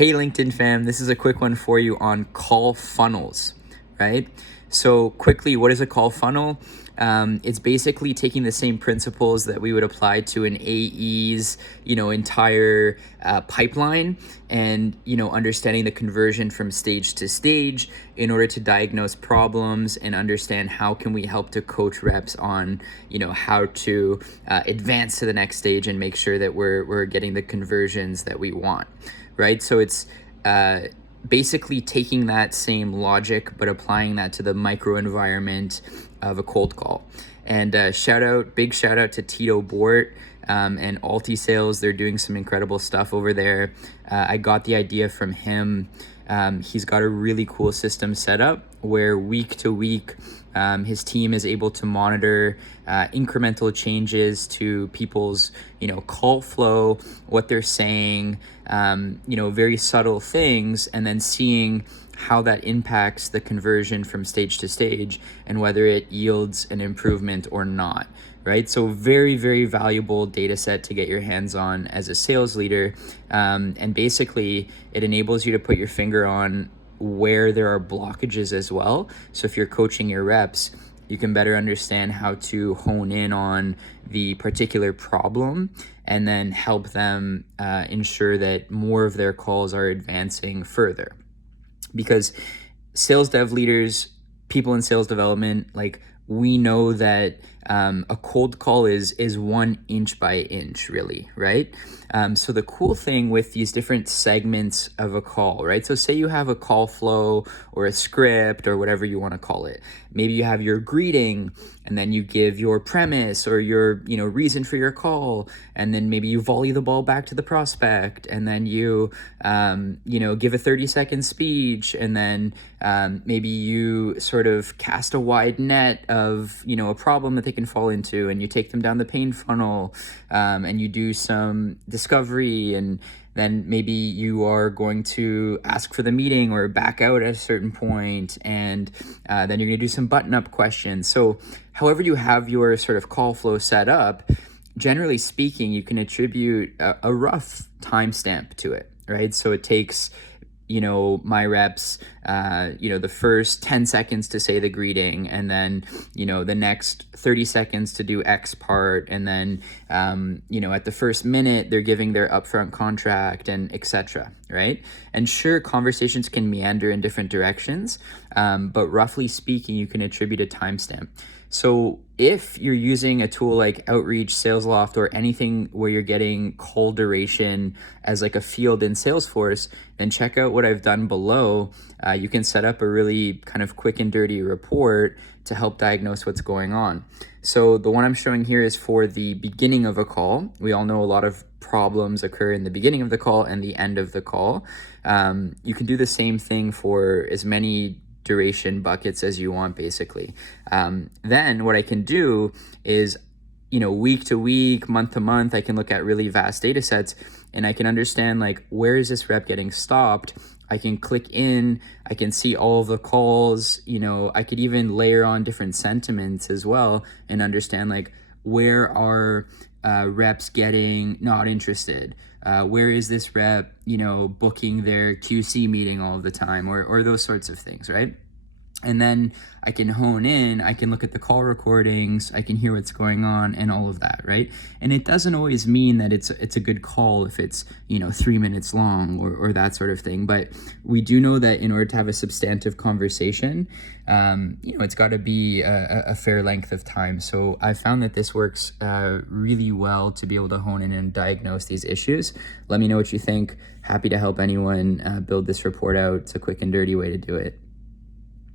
Hey LinkedIn fam, this is a quick one for you on call funnels, right? So quickly, what is a call funnel? It's basically taking the same principles that we would apply to an AE's, entire pipeline, and understanding the conversion from stage to stage in order to diagnose problems and understand how can we help to coach reps on, how to advance to the next stage and make sure that we're getting the conversions that we want, right? So it's basically taking that same logic but applying that to the micro environment of a cold call. And big shout out to Tito Bort and Alti Sales. They're doing some incredible stuff over there. I got the idea from him. He's got a really cool system set up where week to week his team is able to monitor incremental changes to people's call flow, what they're saying, very subtle things, and then seeing how that impacts the conversion from stage to stage and whether it yields an improvement or not, right? So very, very valuable data set to get your hands on as a sales leader. And basically it enables you to put your finger on where there are blockages as well. So if you're coaching your reps, you can better understand how to hone in on the particular problem and then help them ensure that more of their calls are advancing further. Because sales dev leaders, people in sales development, we know that a cold call is 1 inch by inch, really, right? So the cool thing with these different segments of a call, right? So say you have a call flow or a script or whatever you want to call it. Maybe you have your greeting, and then you give your premise or your reason for your call, and then maybe you volley the ball back to the prospect, and then you give a 30-second speech, and then maybe you sort of cast a wide net of a problem that they can fall into, and you take them down the pain funnel, and you do some discovery, and then maybe you are going to ask for the meeting or back out at a certain point, and then you're going to do some button-up questions. So however you have your sort of call flow set up, generally speaking, you can attribute a rough timestamp to it, right? So it takes my reps, the first 10 seconds to say the greeting, and then, the next 30 seconds to do X part. And then, at the first minute, they're giving their upfront contract and etc. Right? And sure, conversations can meander in different directions, but roughly speaking, you can attribute a timestamp. So if you're using a tool like Outreach, SalesLoft, or anything where you're getting call duration as like a field in Salesforce, then check out what I've done below. You can set up a really kind of quick and dirty report to help diagnose what's going on. So the one I'm showing here is for the beginning of a call. We all know a lot of problems occur in the beginning of the call and the end of the call. You can do the same thing for as many duration buckets as you want, basically. Then what I can do is, week to week, month to month, I can look at really vast data sets, and I can understand where is this rep getting stopped. I can click in, I can see all of the calls, I could even layer on different sentiments as well and understand where are reps getting not interested? Where is this rep, booking their QC meeting all of the time, or those sorts of things, right? And then I can hone in, I can look at the call recordings, I can hear what's going on and all of that, right? And it doesn't always mean that it's a good call if it's, 3 minutes long or that sort of thing. But we do know that in order to have a substantive conversation, it's got to be a fair length of time. So I found that this works really well to be able to hone in and diagnose these issues. Let me know what you think. Happy to help anyone build this report out. It's a quick and dirty way to do it.